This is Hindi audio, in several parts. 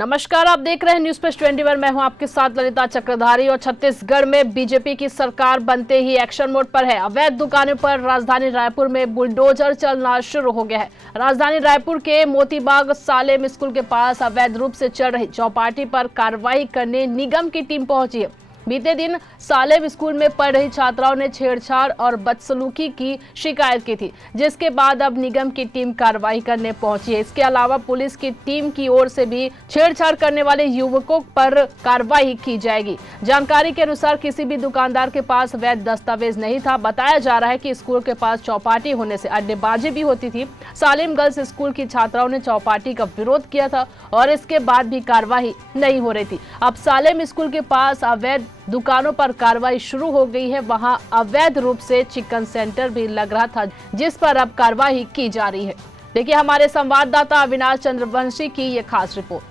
नमस्कार, आप देख रहे हैं न्यूज प्लस 21। मैं हूं आपके साथ ललिता चक्रधारी। और छत्तीसगढ़ में बीजेपी की सरकार बनते ही एक्शन मोड पर है। अवैध दुकानों पर राजधानी रायपुर में बुलडोजर चलना शुरू हो गया है। राजधानी रायपुर के मोतीबाग सालेम स्कूल के पास अवैध रूप से चल रही चौपाटी पर कार्रवाई करने निगम की टीम पहुंची है। बीते दिन सालेम स्कूल में पढ़ रही छात्राओं ने छेड़छाड़ और बदसलूकी की शिकायत की थी, जिसके बाद अब निगम की टीम कार्रवाई करने पहुंची है। इसके अलावा पुलिस की टीम की ओर से भी छेड़छाड़ करने वाले युवकों पर कार्रवाई की जाएगी। जानकारी के अनुसार किसी भी दुकानदार के पास वैध दस्तावेज नहीं था। बताया जा रहा है कि स्कूल के पास चौपाटी होने से अड्डेबाजी भी होती थी। सालेम गर्ल्स स्कूल की छात्राओं ने चौपाटी का विरोध किया था और इसके बाद भी कार्रवाई नहीं हो रही थी। अब सालेम स्कूल के पास अवैध दुकानों पर कार्रवाई शुरू हो गई है। वहां अवैध रूप से चिकन सेंटर भी लग रहा था, जिस पर अब कार्रवाई की जा रही है। देखिए हमारे संवाददाता अविनाश चंद्रवंशी की ये खास रिपोर्ट।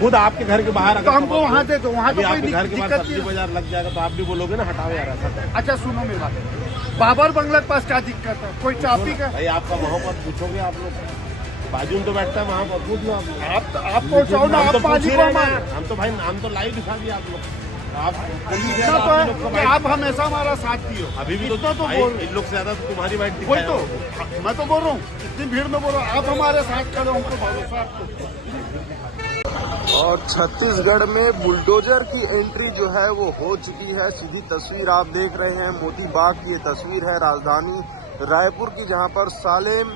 खुद आपके घर के बाहर तो हमको वहाँ दे दो, वहाँ तो कोई घर के बाहर दिक्कत सब्जी नहीं। बाजार लग जाएगा तो आप भी बोलोगे ना हटाओ यार ऐसा। अच्छा सुनो मेरी बात, बाबर बंगला के पास क्या दिक्कत है? कोई चापी का भाई आपका वहाँ पर पूछोगे आप लोग, बाजू में तो बैठता है वहाँ पर, पूछ लो आप पहुँचाओ ना, आप पाजी को हमारे। हम तो भाई नाम तो लाइव दिखा दिया आप लोग। आप इतना तो है कि आप हमेशा हमारा साथ दियो। अभी भी इतना तो भाई बोल, इन लोग से ज्यादा तो तुम्हारी बाइट कोई दिखाया तो होगा। मैं तो बोल रहा हूँ, इतनी भीड़ में बोल रहा हूँ, आप हमारे साथ खड़े, हमको भरोसा आपको। और छत्तीसगढ़ में बुलडोजर की एंट्री जो है वो हो चुकी है। सीधी तस्वीर आप देख रहे हैं, मोती बाग की ये तस्वीर है राजधानी रायपुर की, जहां पर सालेम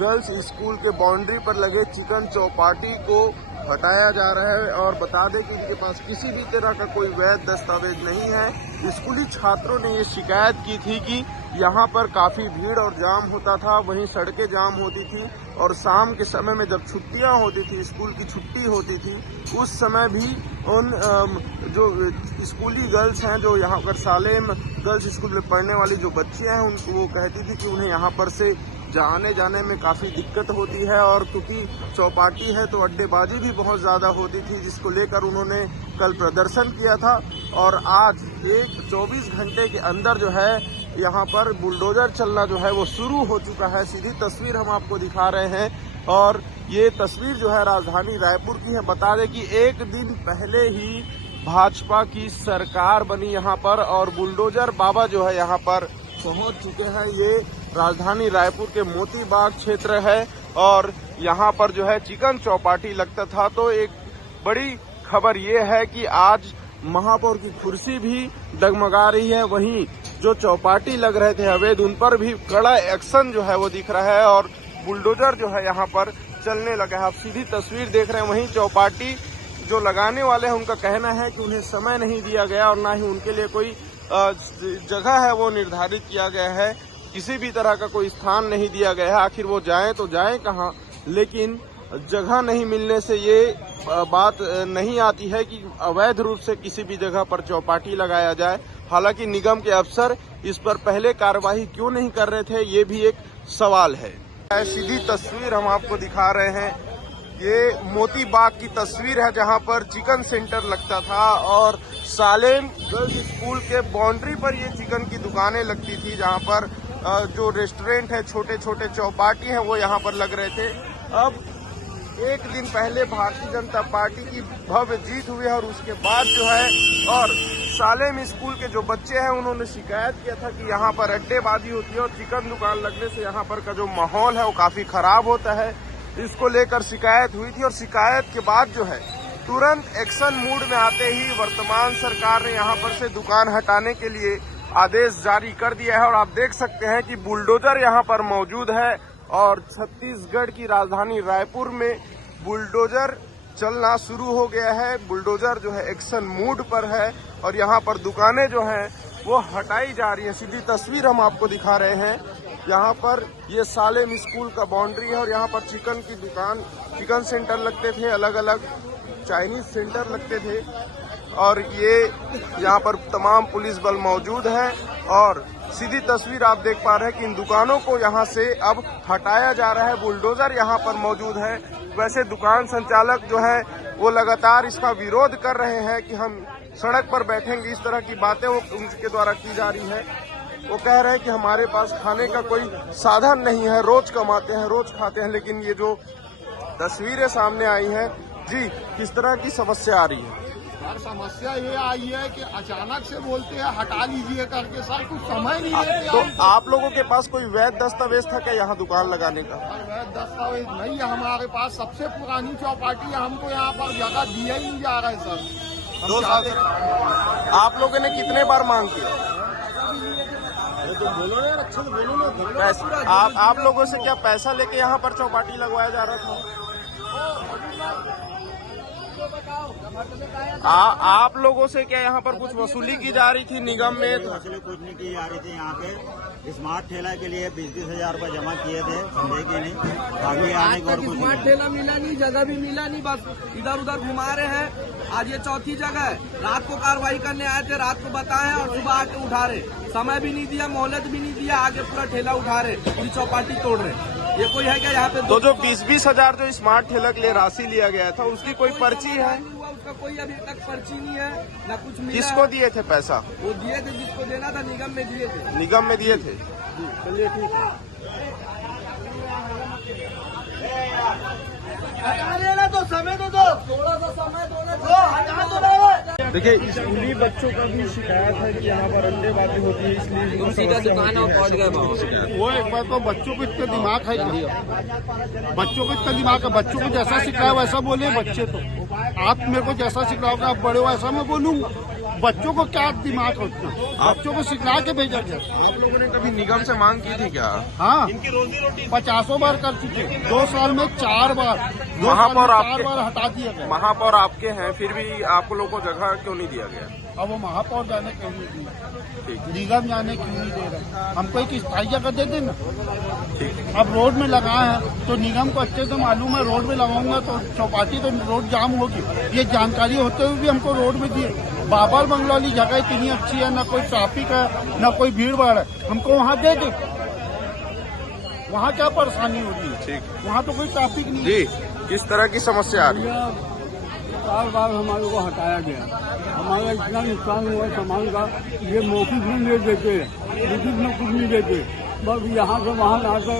गर्ल्स स्कूल के बाउंड्री पर लगे चिकन चौपाटी को हटाया जा रहा है। और बता दें कि इनके पास किसी भी तरह का कोई वैध दस्तावेज नहीं है। स्कूली छात्रों ने ये शिकायत की थी कि यहाँ पर काफी भीड़ और जाम होता था, वहीं सड़कें जाम होती थी और शाम के समय में जब छुट्टियां होती थी, स्कूल की छुट्टी होती थी, उस समय भी उन जो स्कूली गर्ल्स हैं, जो यहाँ पर सालेम गर्ल्स स्कूल में पढ़ने वाली जो बच्चियां हैं, उनको वो कहती थी कि उन्हें यहाँ पर से आने जाने में काफ़ी दिक्कत होती है। और क्योंकि चौपाटी है तो अड्डेबाजी भी बहुत ज़्यादा होती थी, जिसको लेकर उन्होंने कल प्रदर्शन किया था। और आज 24 घंटे के अंदर जो है यहाँ पर बुलडोजर चलना जो है वो शुरू हो चुका है। सीधी तस्वीर हम आपको दिखा रहे हैं और ये तस्वीर जो है राजधानी रायपुर की है। बता दें कि एक दिन पहले ही भाजपा की सरकार बनी यहाँ पर और बुलडोजर बाबा जो है यहाँ पर पहुंच चुके हैं। ये राजधानी रायपुर के मोतीबाग क्षेत्र है और यहाँ पर जो है चिकन चौपाटी लगता था। तो एक बड़ी खबर ये है कि आज महापौर की कुर्सी भी डगमगा रही है, वहीं जो चौपाटी लग रहे थे अवैध, उन पर भी कड़ा एक्शन जो है वो दिख रहा है और बुलडोजर जो है यहाँ पर चलने लगा है। आप सीधी तस्वीर देख रहे हैं। वहीं चौपाटी जो लगाने वाले हैं उनका कहना है कि उन्हें समय नहीं दिया गया और ना ही उनके लिए कोई जगह है वो निर्धारित किया गया है। किसी भी तरह का कोई स्थान नहीं दिया गया है। आखिर वो जाएं तो जाएं कहाँ, लेकिन जगह नहीं मिलने से ये बात नहीं आती है कि अवैध रूप से किसी भी जगह पर चौपाटी लगाया जाए। हालांकि निगम के अफसर इस पर पहले कार्रवाई क्यों नहीं कर रहे थे, ये भी एक सवाल है। सीधी तस्वीर हम आपको दिखा रहे हैं, ये मोती बाग की तस्वीर है जहां पर चिकन सेंटर लगता था और सालेम गर्ल्स स्कूल के बाउंड्री पर ये चिकन की दुकानें लगती थी, जहां पर जो रेस्टोरेंट है, छोटे छोटे चौपाटी हैं, वो यहाँ पर लग रहे थे। अब एक दिन पहले भारतीय जनता पार्टी की भव्य जीत हुई है और उसके बाद जो है और सालेम स्कूल के जो बच्चे हैं उन्होंने शिकायत किया था कि यहाँ पर अड्डेबाजी होती है और चिकन दुकान लगने से यहाँ पर का जो माहौल है वो काफी खराब होता है। इसको लेकर शिकायत हुई थी और शिकायत के बाद जो है तुरंत एक्शन मूड में आते ही वर्तमान सरकार ने यहाँ पर से दुकान हटाने के लिए आदेश जारी कर दिया है। और आप देख सकते हैं कि बुलडोजर यहाँ पर मौजूद है और छत्तीसगढ़ की राजधानी रायपुर में बुलडोजर चलना शुरू हो गया है। बुलडोजर जो है एक्शन मूड पर है और यहाँ पर दुकानें जो हैं वो हटाई जा रही है। सीधी तस्वीर हम आपको दिखा रहे हैं। यहाँ पर ये सालेम स्कूल का बाउंड्री है और यहाँ पर चिकन की दुकान, चिकन सेंटर लगते थे, अलग अलग चाइनीज सेंटर लगते थे और ये यहाँ पर तमाम पुलिस बल मौजूद है। और सीधी तस्वीर आप देख पा रहे हैं कि इन दुकानों को यहाँ से अब हटाया जा रहा है। बुलडोजर यहाँ पर मौजूद है। वैसे दुकान संचालक जो है वो लगातार इसका विरोध कर रहे हैं कि हम सड़क पर बैठेंगे। इस तरह की बातें वो उनके द्वारा की जा रही है। वो कह रहे हैं कि हमारे पास खाने का कोई साधन नहीं है, रोज कमाते हैं, रोज खाते हैं। लेकिन ये जो तस्वीरें सामने आई हैं, जी किस तरह की समस्या आ रही है? सर समस्या ये आई है कि अचानक से बोलते हैं हटा लीजिए करके, सर कुछ समय नहीं है। तो आप लोगों के पास कोई वैध दस्तावेज था क्या यहाँ दुकान लगाने का? वैध दस्तावेज नहीं है हमारे पास। सबसे पुरानी चौपाटी है, हमको यहाँ पर जगह दिया ही नहीं जा रहा है सर। 2 साल से आप लोगों ने कितने बार मांग की? आप लोगों से क्या पैसा लेके यहाँ पर चौपाटी लगवाया जा रहा था? आप लोगों से क्या यहाँ पर कुछ वसूली की जा रही थी निगम में? वसूली कुछ नहीं की जा रही थी। यहाँ पे स्मार्ट ठेला के लिए 20-20 हजार रूपये जमा किए थे, समझे कि नहीं? बाकी आने को और कुछ स्मार्ट ठेला मिला नहीं, जगह भी मिला नहीं, बस इधर उधर घुमा रहे हैं। आज ये चौथी जगह है। रात को कार्रवाई करने आए थे, रात को बताए और सुबह आके उठा रहे। समय भी नहीं दिया, मोहलत भी नहीं दिया, आगे पूरा ठेला उठा रहे, पूरी चौपाटी तोड़ रहे। ये कोई है क्या यहाँ पे? तो जो 20-20 हजार जो स्मार्ट ठेला के लिए राशि लिया गया था, उसकी कोई पर्ची है? उसका कोई अभी तक पर्ची नहीं है, न कुछ मिला। किसको दिए थे पैसा? वो दिए थे जिसको देना था, निगम में दिए थे। निगम में दिए थे। चलिए ठीक है। तो समय दो, थोड़ा सा समय दो। देखिए स्कूली बच्चों का भी शिकायत है कि यहाँ पर अड्डेबाजी होती है, इसलिए सीधा दुकान में पहुंच गए। वो एक बार तो बच्चों को इतना दिमाग है क्या? बच्चों को इतना दिमाग है, बच्चों को जैसा सिखाया वैसा बोले बच्चे। तो आप मेरे को जैसा सिखाओगे, आप बड़े हो ऐसा मैं बोलूंगा। बच्चों को क्या दिमाग है उतना? बच्चों को सिखा के भेजा गया। आप लोगों ने कभी निगम से मांग की थी क्या? हाँ, 50 बार कर चुके, 2 साल में 4 बार, 4 बार हटा दिया गया। महापौर आपके हैं, फिर भी आप लोगों को जगह क्यों नहीं दिया गया? अब वो महापौर जाने क्यों नहीं दिया, निगम जाने क्यों नहीं दे रहे? हमको एक स्थायी जगह दे देना। अब रोड में लगाए हैं तो निगम को अच्छे से मालूम है, रोड में लगाऊंगा तो चौपाटी तो रोड जाम होगी। ये जानकारी होते हुए भी हमको रोड में दिए। बाबर बंगला वाली जगह इतनी अच्छी है, न कोई ट्रैफिक है, न कोई भीड़ भाड़ है, हमको वहाँ दे दे। वहाँ क्या परेशानी होती है? ठीक, वहाँ तो कोई ट्रैफिक नहीं। जी किस तरह की समस्या आ रही है? 4 बार हमारे को हटाया गया। हमारा इतना नुकसान हुआ सामान का, ये मौखिक में नहीं देते, लिखित में कुछ नहीं देते, बस यहाँ से वहाँ नाचे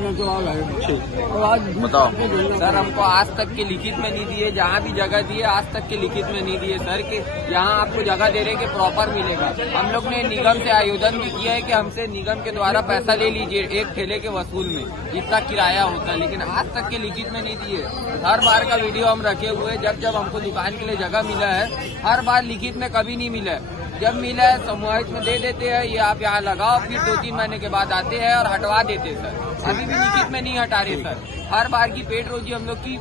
नचवा रहे। और आज बताओ सर, हमको आज तक के लिखित में नहीं दिए, जहाँ भी जगह दिए आज तक के लिखित में नहीं दिए सर, कि यहाँ आपको जगह दे रहे कि प्रॉपर मिलेगा। हम लोग ने निगम से आवेदन भी किया है कि हमसे निगम के द्वारा पैसा ले लीजिए एक ठेले के वसूल में, जितना किराया होता है, लेकिन आज तक के लिखित में नहीं दिए। हर बार का वीडियो हम रखे हुए, जब हमको दुकान के लिए जगह मिला है, हर बार लिखित में कभी नहीं मिला है। जब मिला है सामूहिक में दे देते हैं, ये आप यहाँ लगाओ, फिर 2-3 महीने के बाद आते हैं और हटवा देते हैं सर। अभी भी लिखित में नहीं हटा रहे सर। हर बार की पेट रोजी हम लोग की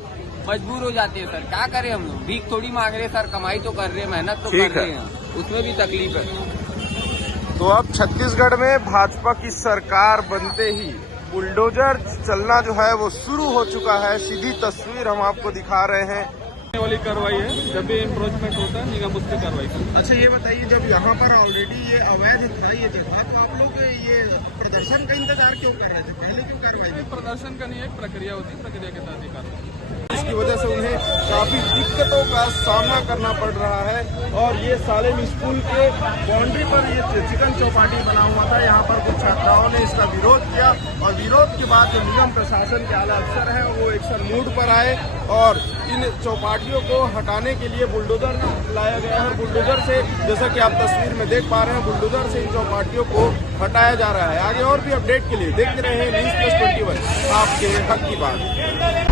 मजबूर हो जाते हैं सर। क्या करें हम लोग? भीख थोड़ी मांग रहे सर, कमाई तो कर रहे हैं, मेहनत तो कर रहे हैं, उसमें भी तकलीफ है। तो अब छत्तीसगढ़ में भाजपा की सरकार बनते ही बुलडोजर चलना जो है वो शुरू हो चुका है। सीधी तस्वीर हम आपको दिखा रहे हैं। वाली कार्रवाई है, जब भी इंक्रोचमेंट होता है निगम उस पर कार्रवाई करता है। अच्छा ये बताइए, जब यहाँ पर ऑलरेडी ये अवैध था ये जगह, तो आप लोग ये प्रदर्शन का इंतजार क्यों कर रहे थे? पहले क्यों कार्रवाई की? प्रदर्शन का नहीं, एक प्रक्रिया होती है, प्रक्रिया के तहत ही कार्रवाई। इसकी वजह से उन्हें काफी दिक्कतों का सामना करना पड़ रहा है। और ये सालेम स्कूल के बाउंड्री पर ये चिकन चौपाटी बना हुआ था, यहाँ पर कुछ छात्राओं ने इसका विरोध किया और विरोध के बाद जो निगम प्रशासन के आला अफसर हैं वो एक्शन मूड पर आए और इन चौपाटियों को हटाने के लिए बुलडोजर लाया गया है। बुलडोजर से, जैसा कि आप तस्वीर में देख पा रहे हैं, बुलडोजर से इन चौपाटियों को हटाया जा रहा है। आगे और भी अपडेट के लिए देखते रहे न्यूज़ प्लस 21, आपके हक की बात।